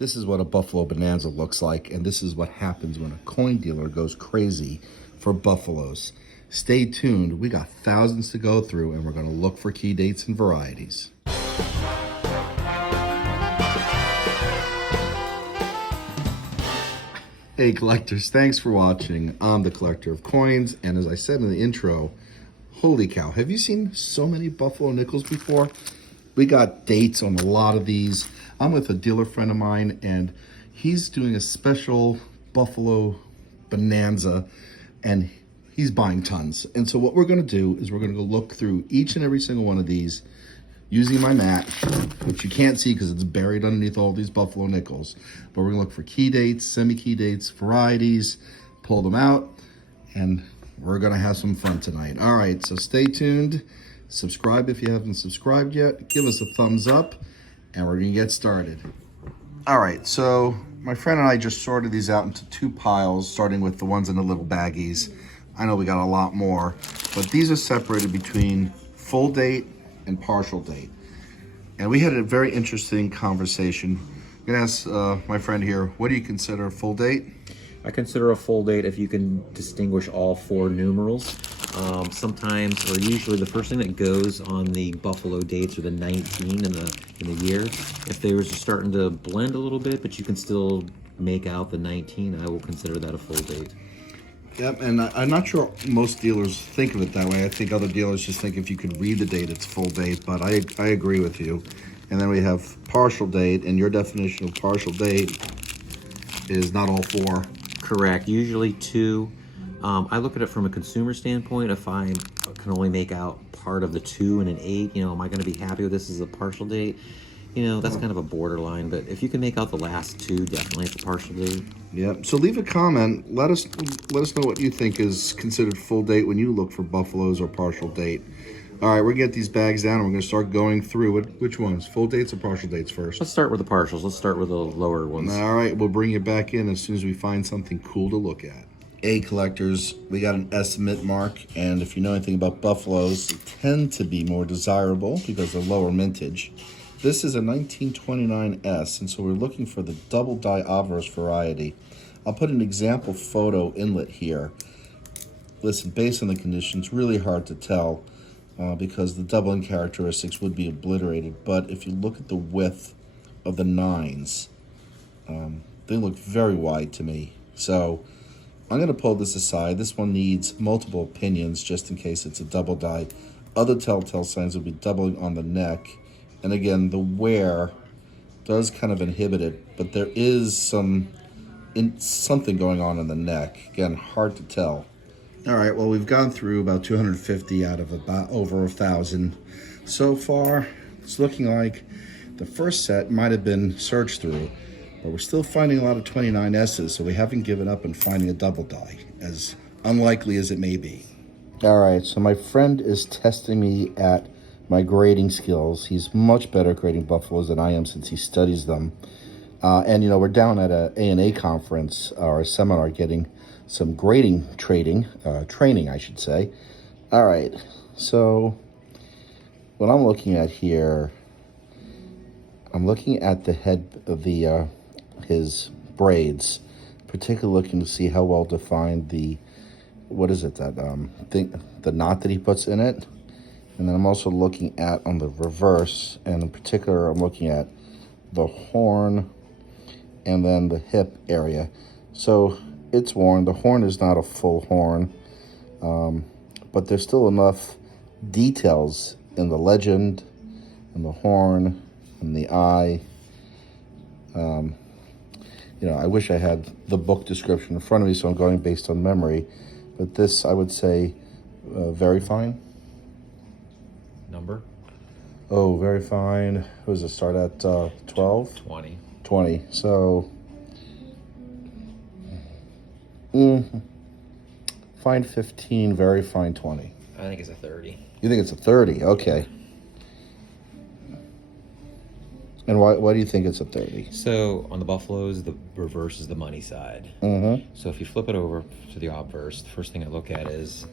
This is what a Buffalo Bonanza looks like, and this is what happens when a coin dealer goes crazy for buffaloes. Stay tuned. We got thousands to go through, and we're going to look for key dates and varieties. Hey collectors, thanks for watching. I'm the collector of coins, and as I said in the intro, holy cow, have you seen so many Buffalo nickels before? We got dates on a lot of these. I'm with a dealer friend of mine, and he's doing a special Buffalo Bonanza, and he's buying tons. And so what we're gonna do is we're gonna go look through each and every single one of these using my mat, which you can't see because it's buried underneath all these Buffalo nickels. But we're gonna look for key dates, semi-key dates, varieties, pull them out, and we're gonna have some fun tonight. All right, so stay tuned. Subscribe if you haven't subscribed yet. Give us a thumbs up, and we're gonna get started. All right, so my friend and I just sorted these out into two piles, starting with the ones in the little baggies. I know we got a lot more, but these are separated between full date and partial date. And we had a very interesting conversation. I'm gonna ask my friend here, what do you consider a full date? I consider a full date if you can distinguish all four numerals. Sometimes, or usually, the first thing that goes on the Buffalo dates are the 19 in the year. If they were starting to blend a little bit, but you can still make out the 19, I will consider that a full date. Yep, and I'm not sure most dealers think of it that way. I think other dealers just think if you can read the date, it's full date, but I agree with you. And then we have partial date, and your definition of partial date is not all four. Correct, usually two. I look at it from a consumer standpoint. If I can only make out part of the 2 and an 8, am I going to be happy with this as a partial date? That's kind of a borderline, but if you can make out the last 2, definitely it's a partial date. Yep. So leave a comment. Let us know what you think is considered full date when you look for buffaloes or partial date. All right, we're gonna get these bags down and we're gonna start going through it. Which ones? Full dates or partial dates first? Let's start with the partials. Let's start with the lower ones. All right, we'll bring you back in as soon as we find something cool to look at. Hey collectors, we got an S Mintmark, and if you know anything about buffaloes, they tend to be more desirable because they're lower mintage. This is a 1929 S, and so we're looking for the double die obverse variety. I'll put an example photo inlet here. Listen, based on the conditions, really hard to tell because the doubling characteristics would be obliterated, but if you look at the width of the 9s, they look very wide to me. So I'm gonna pull this aside. This one needs multiple opinions just in case it's a double die. Other telltale signs would be doubling on the neck. And again, the wear does kind of inhibit it, but there is something going on in the neck. Again, hard to tell. All right, well, we've gone through about 250 out of about over 1,000. So far, it's looking like the first set might have been searched through, but we're still finding a lot of 29 S's, so we haven't given up on finding a double die, as unlikely as it may be. All right, so my friend is testing me at my grading skills. He's much better at grading buffaloes than I am since he studies them. And we're down at a ANA conference or a seminar getting some grading training, I should say. All right, so what I'm looking at here, I'm looking at the head of his braids, particularly looking to see how well defined the knot that he puts in it. And then I'm also looking at on the reverse, and in particular, I'm looking at the horn and then the hip area. So it's worn. The horn is not a full horn, but there's still enough details in the legend, and the horn, and the eye. I wish I had the book description in front of me, so I'm going based on memory. But this, I would say, very fine. Number? Oh, very fine. What does it start at? 12? 20. 20. So, fine 15, very fine 20. I think it's a 30. You think it's a 30? Okay. And why do you think it's a 30? So on the buffaloes, the reverse is the money side. Mm-hmm. So if you flip it over to the obverse, the first thing I look at is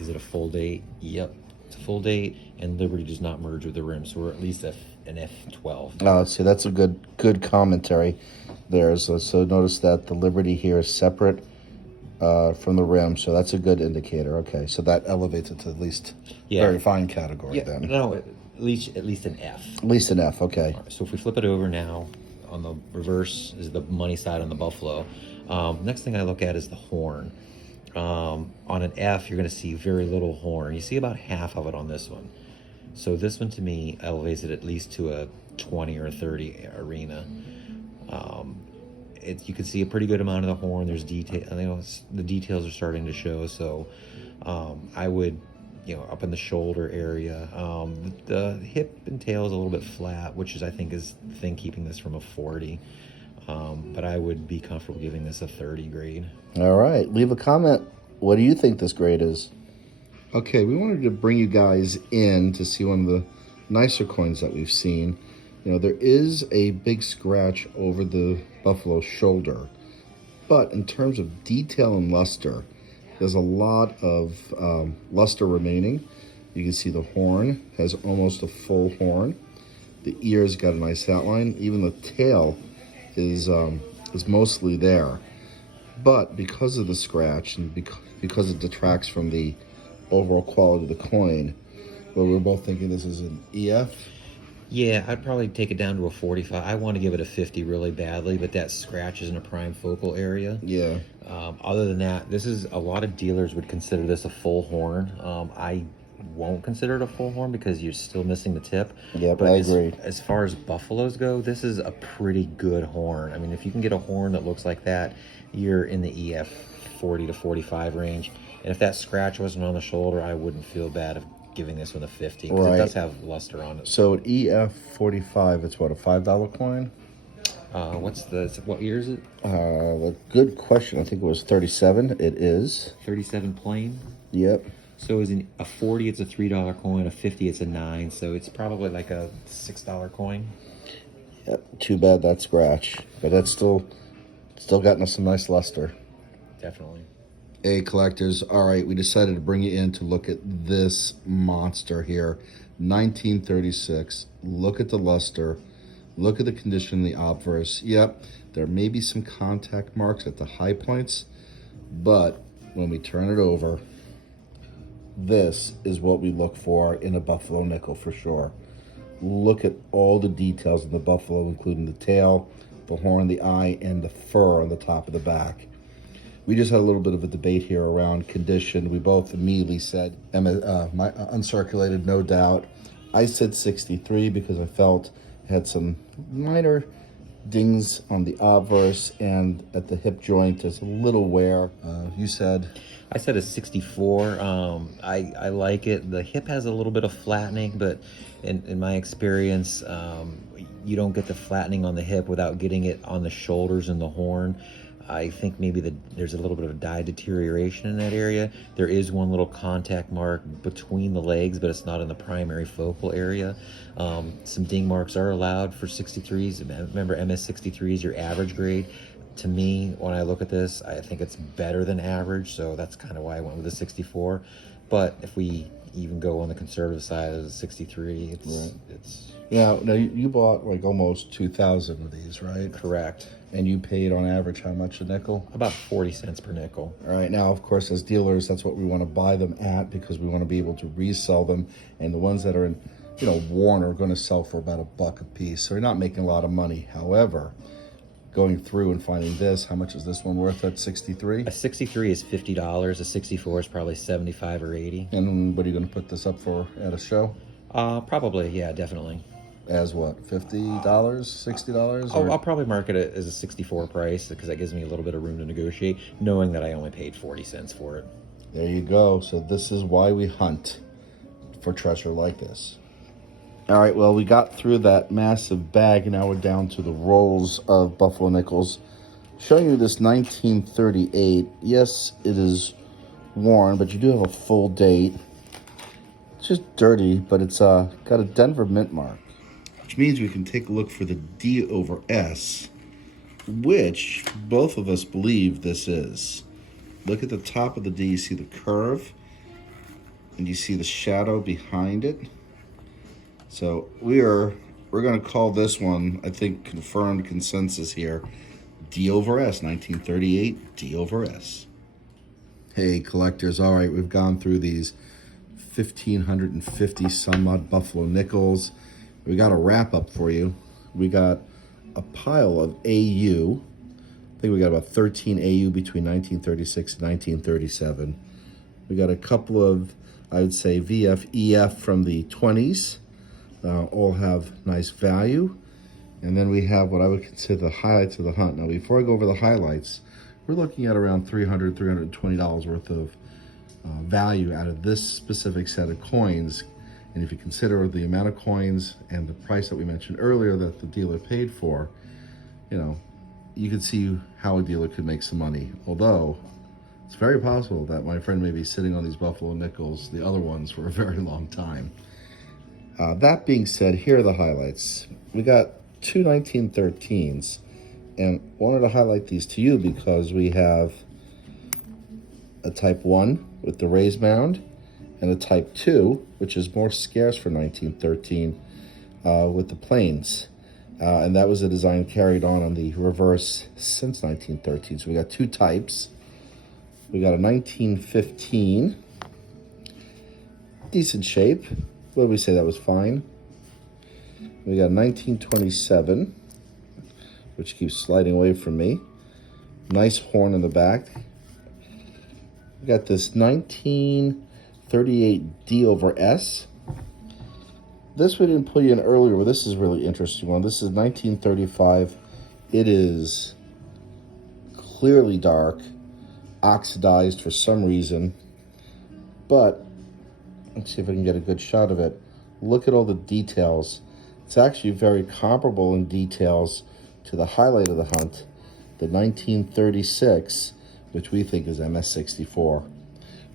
it a full date? Yep, it's a full date, and Liberty does not merge with the rim. So we're at least an F12. See, that's a good commentary there. So notice that the Liberty here is separate from the rim, so that's a good indicator. Okay, so that elevates it to at least very fine category then. No, at least an F. At least an F, okay. Right, so if we flip it over now, on the reverse is the money side on the Buffalo. Next thing I look at is the horn. On an F, you're going to see very little horn. You see about half of it on this one. So this one to me elevates it at least to a 20 or 30 arena. You can see a pretty good amount of the horn. There's detail. I think the details are starting to show. So I would, up in the shoulder area, the hip and tail is a little bit flat, which I think is the thing keeping this from a 40. But I would be comfortable giving this a 30 grade. All right, leave a comment. What do you think this grade is? Okay, we wanted to bring you guys in to see one of the nicer coins that we've seen. There is a big scratch over the Buffalo shoulder, but in terms of detail and luster, there's a lot of luster remaining. You can see the horn has almost a full horn. The ear's got a nice outline. Even the tail is mostly there. But because of the scratch and because it detracts from the overall quality of the coin, well, we're both thinking this is an EF. Yeah, I'd probably take it down to a 45. I want to give it a 50 really badly, but that scratch is in a prime focal area. Yeah. Other than that, a lot of dealers would consider this a full horn. I won't consider it a full horn because you're still missing the tip. Yeah, but I agree. As far as Buffaloes go, this is a pretty good horn. I mean, if you can get a horn that looks like that, you're in the EF 40 to 45 range. And if that scratch wasn't on the shoulder, I wouldn't feel bad of giving this one a 50 because it does have luster on it. So at EF 45, it's what, a $5 coin? What year is it? Good question. I think it was 37. It is 37 plain. Yep. So is a 40, it's a $3 coin. A 50, it's a 9. So it's probably like a $6 coin. Yep. Too bad that scratch, but that's still gotten us some nice luster. Definitely. Hey collectors, all right, we decided to bring you in to look at this monster here, 1936. Look at the luster. Look at the condition of the obverse. Yep, there may be some contact marks at the high points, but when we turn it over, this is what we look for in a Buffalo nickel for sure. Look at all the details of the Buffalo, including the tail, the horn, the eye, and the fur on the top of the back. We just had a little bit of a debate here around condition. We both immediately said, my uncirculated, no doubt. I said 63 because I felt it had some minor dings on the obverse and at the hip joint. There's a little wear. You said? I said a 64. I like it. The hip has a little bit of flattening, but in my experience, you don't get the flattening on the hip without getting it on the shoulders and the horn. I think maybe there's a little bit of dye deterioration in that area. There is one little contact mark between the legs, but it's not in the primary focal area. Some ding marks are allowed for 63s. Remember, MS63 is your average grade. To me, when I look at this, I think it's better than average, so that's kind of why I went with a 64. But if we even go on the conservative side of the 63, it's yeah. Now you bought like almost 2,000 of these, right? Correct. And you paid on average how much a nickel? About 40 cents per nickel. All right. Now, of course, as dealers, that's what we want to buy them at because we want to be able to resell them. And the ones that are in, worn are going to sell for about $1 a piece. So you're not making a lot of money. However, going through and finding this, how much is this one worth at 63? A 63 is $50. A 64 is probably 75 or 80. And what are you going to put this up for at a show? Probably, yeah, definitely. As what, $50, $60? I'll probably market it as a 64 price because that gives me a little bit of room to negotiate, knowing that I only paid 40 cents for it. There you go. So this is why we hunt for treasure like this. All right, well, we got through that massive bag, and now we're down to the rolls of Buffalo nickels. Showing you this 1938. Yes, it is worn, but you do have a full date. It's just dirty, but it's got a Denver mint mark, which means we can take a look for the D over S, which both of us believe this is. Look at the top of the D, you see the curve, and you see the shadow behind it. So we're We're going to call this one, I think, confirmed consensus here, D over S, 1938 D over S. Hey, collectors. All right, we've gone through these 1,550 some odd Buffalo nickels. We got a wrap up for you. We got a pile of AU. I think we got about 13 AU between 1936 and 1937. We got a couple of, I would say, VF, EF from the 20s. All have nice value. And then we have what I would consider the highlights of the hunt. Now, before I go over the highlights, we're looking at around $300, $320 worth of value out of this specific set of coins. And if you consider the amount of coins and the price that we mentioned earlier that the dealer paid for, you know, you can see how a dealer could make some money. Although, it's very possible that my friend may be sitting on these Buffalo nickels, the other ones, for a very long time. That being said, here are the highlights. We got two 1913s, and wanted to highlight these to you because we have a Type 1 with the raised mound, and a Type 2, which is more scarce for 1913, with the planes. And that was a design carried on the reverse since 1913. So we got two types. We got a 1915, decent shape. What did we say? That was fine. We got a 1927, which keeps sliding away from me. Nice horn in the back. We got this 1938 D over S. This we didn't pull you in earlier, but this is a really interesting one. This is 1935. It is clearly dark, oxidized for some reason, but let's see if I can get a good shot of it. Look at all the details. It's actually very comparable in details to the highlight of the hunt, the 1936, which we think is MS64.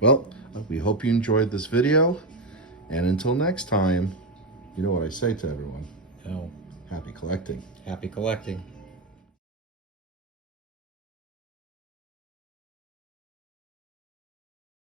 Well, we hope you enjoyed this video, and until next time, you know what I say to everyone. Oh, Happy collecting. happy collecting.